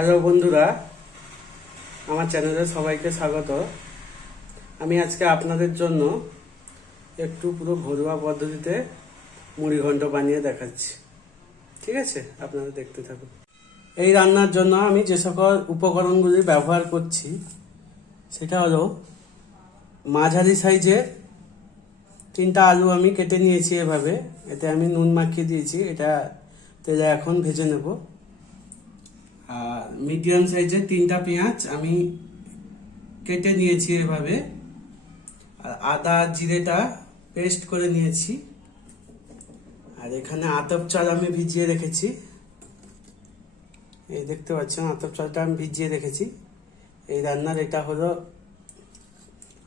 Hello বন্ধুরা, আমার চ্যানেলে সবাইকে স্বাগত। আমি আজকে আপনাদের জন্য একটু পুরো ঘরোয়া পদ্ধতিতে মুড়িঘণ্ট বানিয়ে দেখাচ্ছি। ঠিক আছে, আপনারা দেখতে থাকুন। এই রান্নার জন্য আমি যে সকল উপকরণগুলি ব্যবহার করছি সেটা হলো মাঝারি সাইজের 3টা আলু আমি কেটে নিয়েছি এভাবে। এতে আমি নুন মাখিয়ে দিয়েছি, এটা তেলে এখন ভেজে নেব। আর মিডিয়াম সাইজের 3টা পেঁয়াজ আমি কেটে নিয়েছি এভাবে। আর আদা জিরেটা পেস্ট করে নিয়েছি। আর এখানে আতপ চাল আমি ভিজিয়ে রেখেছি, এই দেখতে পাচ্ছেন আতপ চালটা আমি ভিজিয়ে রেখেছি। এই রান্নার এটা হলো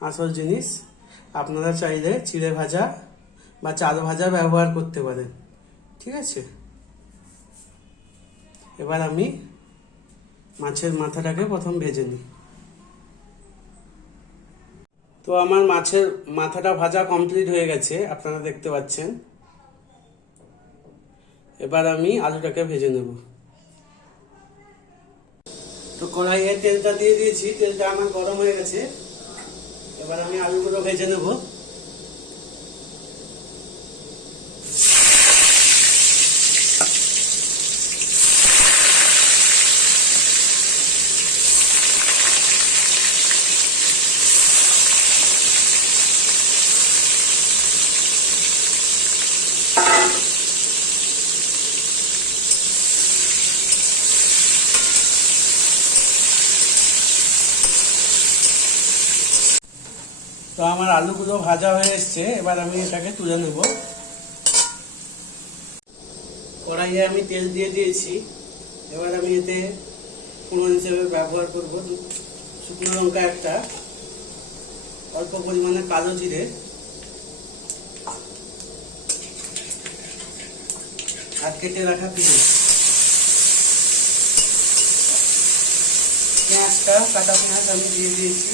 আসল জিনিস। আপনারা চাইলে চিড়ে ভাজা বা চাল ভাজা ব্যবহার করতে পারেন। ঠিক আছে, এবার আমি মাছের মাথাটাকে প্রথম ভেজে নিই। তো আমার মাছের মাথাটা ভাজা কমপ্লিট হয়ে গেছে, আপনারা দেখতে পাচ্ছেন। এবার আমি আলুটাকে ভেজে নেব। তো কড়াইয়ে তেলটা দিয়ে দিয়েছি, তেলটা আমার গরম হয়ে গেছে। এবার আমি আলুগুলো ভেজে নেব। তো আমার আলুগুলো ভাজা হয়ে এসছে, এবার আমি এটাকে তুলে নেব। কড়াইয়ে আমি তেল দিয়ে দিয়েছি। এবার আমি এতে ফোড়ন হিসেবে ব্যবহার করব শুকনো লঙ্কা একটা, অল্প পরিমাণে কালো জিরে আর কেটে রাখা পেঁয়াজটা কাটা পেঁয়াজ আমি দিয়ে দিয়েছি।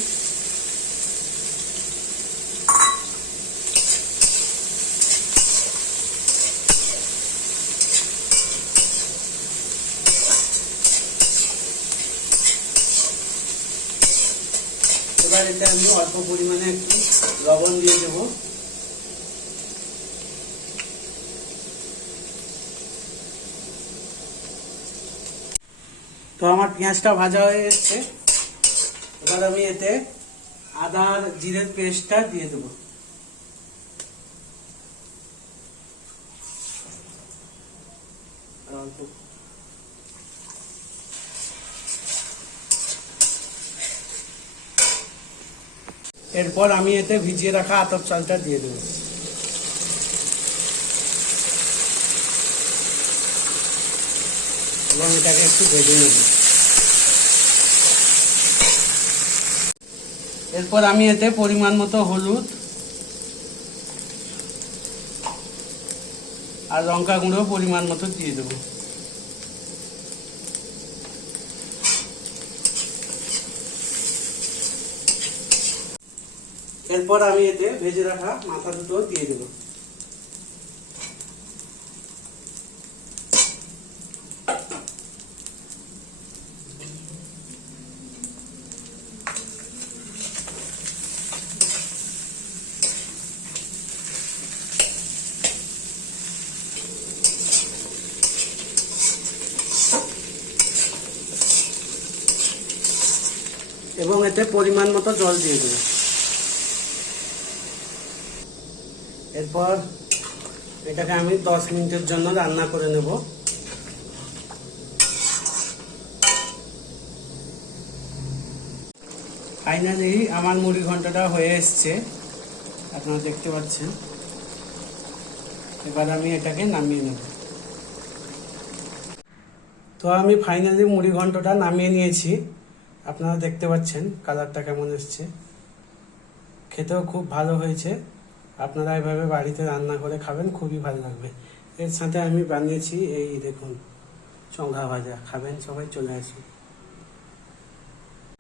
এবার এটা আমি অল্প পরিমাণে একটু লবণ দিয়ে দেব। তো আমার পেঁয়াজটা ভাজা হয়ে এসছে। এবার আমি এতে আদা আর জিরের পেস্টটা দিয়ে দেব। এরপর আমি এতে ভিজিয়ে রাখা আতপ চালটা দিয়ে দেব। এবং এটাকে একটু ভেজে নেব। এরপর আমি এতে পরিমাণ মতো হলুদ আর লঙ্কা গুঁড়ো পরিমাণ মতো দিয়ে দেব। এরপর আমি এতে ভেজে রাখা মাথা দুটো দিয়ে দেব। এবং এতে পরিমাণ মতো জল দিয়ে দেব। এরপর এটাকে আমি 10 মিনিটের জন্য রান্না করে নেব। ফাইনালি আমার মুড়ি ঘন্টটা হয়ে এসছে, আপনারা দেখতে পাচ্ছেন। এবার আমি এটাকে নামিয়ে নেব। তো আমি ফাইনালি মুড়ি ঘন্টটা নামিয়ে নিয়েছি, আপনারা দেখতে পাচ্ছেন কালারটা কেমন এসছে। খেতেও খুব ভালো হয়েছে। আপনারা এভাবে বাড়িতে রান্না করে খাবেন, খুবই ভালো লাগবে। এর সাথে আমি বানিয়েছি এই দেখুন চঙ্গা ভাজা, খাবেন সবাই, চলে আসুন।